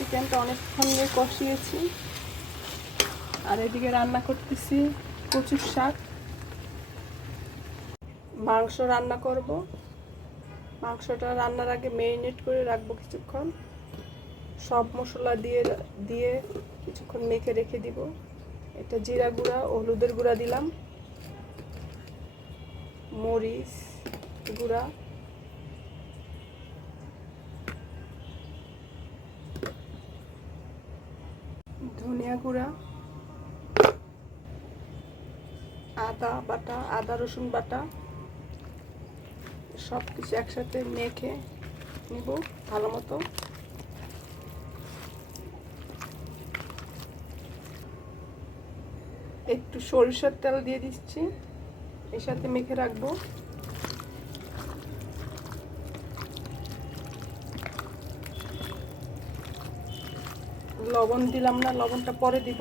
চিকেনটা অনেকক্ষণ ধরে কষিয়েছি। আর এদিকে রান্না করতেছি কচুর শাক। মাংস রান্না করব। মাংসটা রান্নার আগে মেরিনেট করে রাখব কিছুক্ষণ। সব মশলা দিয়ে দিয়ে কিছুক্ষণ মেখে রেখে দিব। এটা জিরা গুঁড়া, হলুদের গুঁড়া দিলাম। মরিচ গুঁড়া। ধনিয়া গুঁড়া, আদা বাটা, আদা রসুন বাটা সব কিছু একসাথে মেখে নিব ভালো মতো। একটু সরিষার তেল দিয়ে দিচ্ছি, এর সাথে মেখে রাখব। লবণ দিলাম না লবণটা পরে দিব।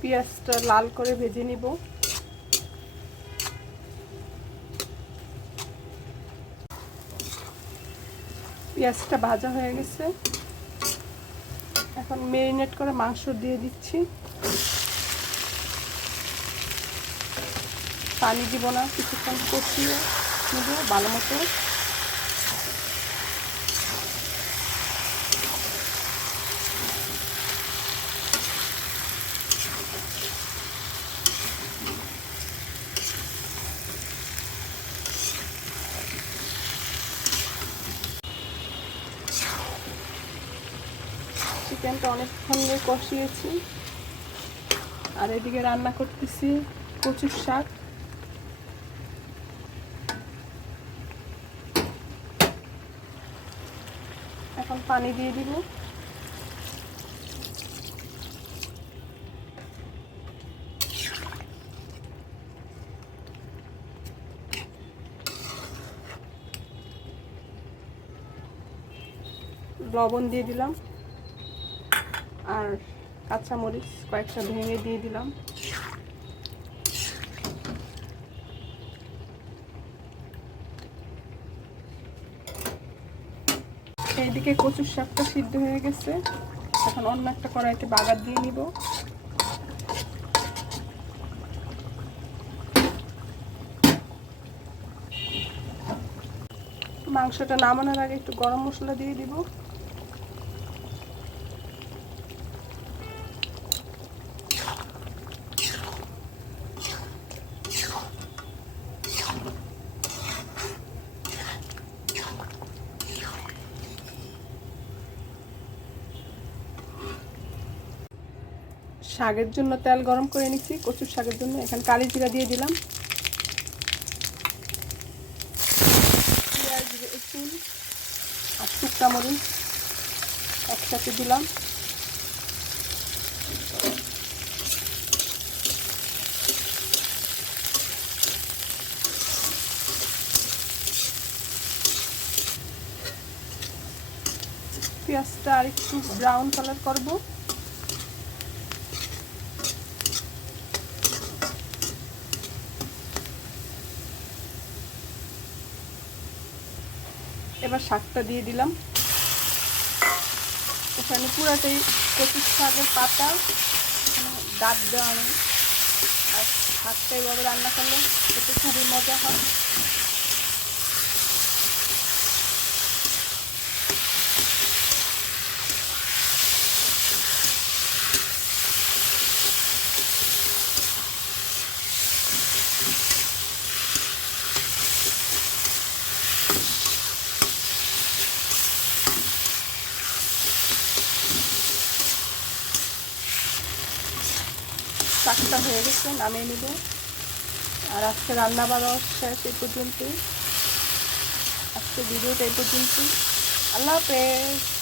পেঁয়াজটা লাল করে ভেজে নিব। পেঁয়াজটা ভাজা হয়ে গেছে। এখন মেরিনেট করে মাংস দিয়ে দিচ্ছি। পানি দিব না, কিছুক্ষণ কষিয়ে নেব ভালো মতো। চিকেনটা অনেকক্ষণ ধরে কষিয়েছি। আর এদিকে রান্না করতেছি কচুর শাক। এখন পানি দিয়ে দিব। লবণ দিয়ে দিলাম। আর কাঁচামরিচ কয়েকটা ভেঙে দিয়ে দিলাম। এইদিকে কচুর শাকটা সিদ্ধ হয়ে গেছে। এখন অন্য একটা কড়াইতে বাগার দিয়ে নিব। মাংসটা নামানোর আগে একটু গরম মশলা দিয়ে দিব। শাকের জন্য তেল গরম করে নিচ্ছি কচুর শাকের জন্য। এখানে কালি জিরা দিয়ে দিলাম। পেঁয়াজ আর শুকনা মরিচ একসাথে দিলাম। পেঁয়াজটা আর একটু ব্রাউন কালার করব। এবার শাকটা দিয়ে দিলাম। এখানে পুরাটাই কচুর শাকের পাতা ডাক দেওয়া আমি আর শাকটা এভাবে রান্না করলে এতে খুবই মজা হয়। শাকটা হয়ে গেছে, নামিয়ে নিব। আর আজকে রান্না বাড়া শেষ এই পর্যন্তই। আজকে ভিডিওটা এই পর্যন্তই। আল্লাহ হাফেজ।